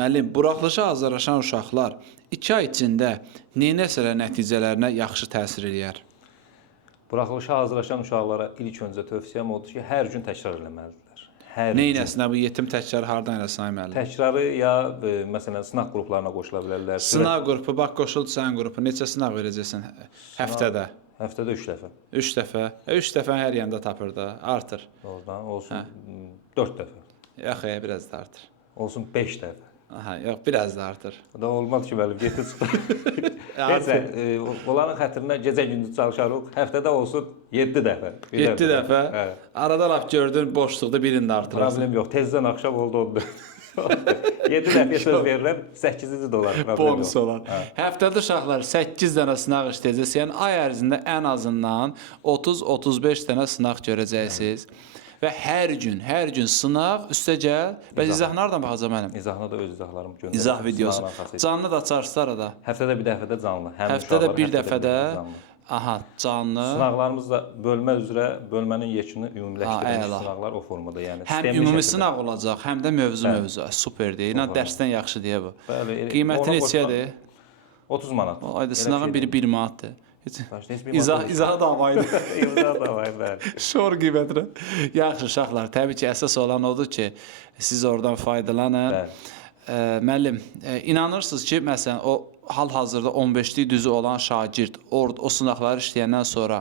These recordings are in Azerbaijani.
Müəllim, buraxılışa hazırlaşan uşaqlar 2 ay içində neynəsələr nəticələrinə yaxşı təsir eləyər? Buraxılışa hazırlaşan uşaqlara ilk öncə tövsiyəm odur ki, hər gün təkrar eləməlidirlər. Hər gün. Neynəsinə bu yetim təkrarı hardan eləsin müəllim? Təkrarı ya məsələn sınaq qruplarına qoşula bilərlər. Sınaq qrupu, bax qoşuldu sənin qrupu. Neçə sınaq verəcəksən həftədə? Həftədə 3 dəfə. 3 dəfə. 3 dəfə hər yanda tapır da, artır. Oradan olsun 4 dəfə. Yox, biraz da artır. Olsun 5 dəfə. Aha, yox, biraz da artır. O da olmaz ki, müəllim, getib çıxır. Neysə, onların xətrinə gecə-gündüz çalışarıq. Həftədə olsun 7 dəfə. 7 dəfə. Arada laf gördün, boşluqda birini də artırırsan. Problem yox. Tezdən axşam oldu oldu. 7 dəfəyə söz verirəm, 8-ci dolar. Bonus olan. Həftədə uşaqlar 8 dənə sınaq işləyəcəksiniz. Yəni ay ərzində ən azından 30-35 dənə sınaq görəcəksiniz. Və hər gün sınaq üstəgəl və izah hardan baxacaq mənim? İzahına da öz izahlarımı göndərirəm. İzah videosu. Canlı da açarsınız arada. Həftədə bir dəfə də canlı. Həftədə bir dəfə də canlı. Sınaqlarımız da bölmə üzrə bölmənin yekunu ümumiləşdirilmiş sınaqlar o formada. Yəni həm ümumi sınaq olacaq, həm də mövzu. Superdir. İnan dərsdən yaxşı deyə bu. Qiyməti neçədir? 30 manat. Ayda sınağın biri 1 manatdır. İzahı da amaydı. İzahı da amaydı. Şor qiymətinə. Yaxşı uşaqlar, təbii ki, əsas olan odur ki, siz oradan faydalanın. Müəllim, inanırsınız ki, məsələn, o hal-hazırda 15-lik düzü olan şagird o sınaqları işləyəndən sonra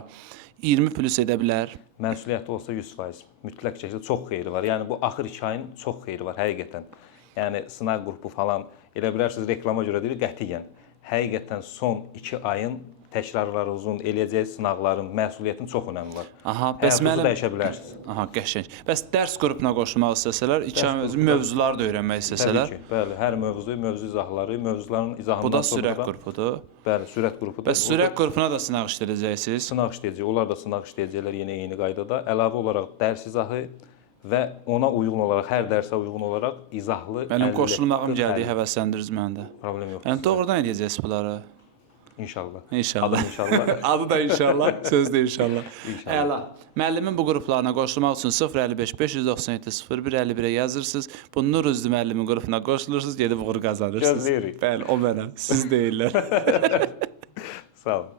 20 plus edə bilər? Məsuliyyəti olsa 100%. Mütləq şəkildə çox xeyri var. Yəni, bu axır 2 ayın çox xeyri var, həqiqətən. Yəni, sınaq qrupu falan, elə bilərsiniz, reklama görə deyil, qətiyyən. Həqiqətən son 2 ayın təkrarları uzun, eləyəcək sınaqların, məsuliyyətin çox önəmi var. Həyatınızı dəyişə bilərsiniz. Aha, qəşəng. Bəs dərs qrupuna qoşulmaq istəsələr, mövzuları da öyrənmək istəsələr? Təbii ki, bəli, hər mövzu izahları, mövzuların izahından sonra da... Bu da sürət qrupudur. Bəli, sürət qrupudur. Bəs sürət qrupuna da sınaq işləyəcəksiniz? Sınaq işləyəcək, onlar da sınaq işləyəcəklər yenə eyni qaydada. Əlavə olaraq dərs izahı və ona uyğun olaraq, hər dərsə uyğun olaraq izahlı... Mənim qoşulmağım gəldiyi həvəsləndiriz məndə. Problem yox. Yəni, doğrudan eləyəcəksiniz bunları? İnşallah. İnşallah. İnşallah. Adı da inşallah, söz də inşallah. Əla. Müəllimin bu qruplarına qoşulmaq üçün 055 597 0151-ə yazırsınız. Bu Nur Üzdü müəllimin qrupuna qoşulursunuz, gedib uğur qazanırsınız. Gözləyirik. Bəli, o mənəm. Siz deyirlər. Sağ olun.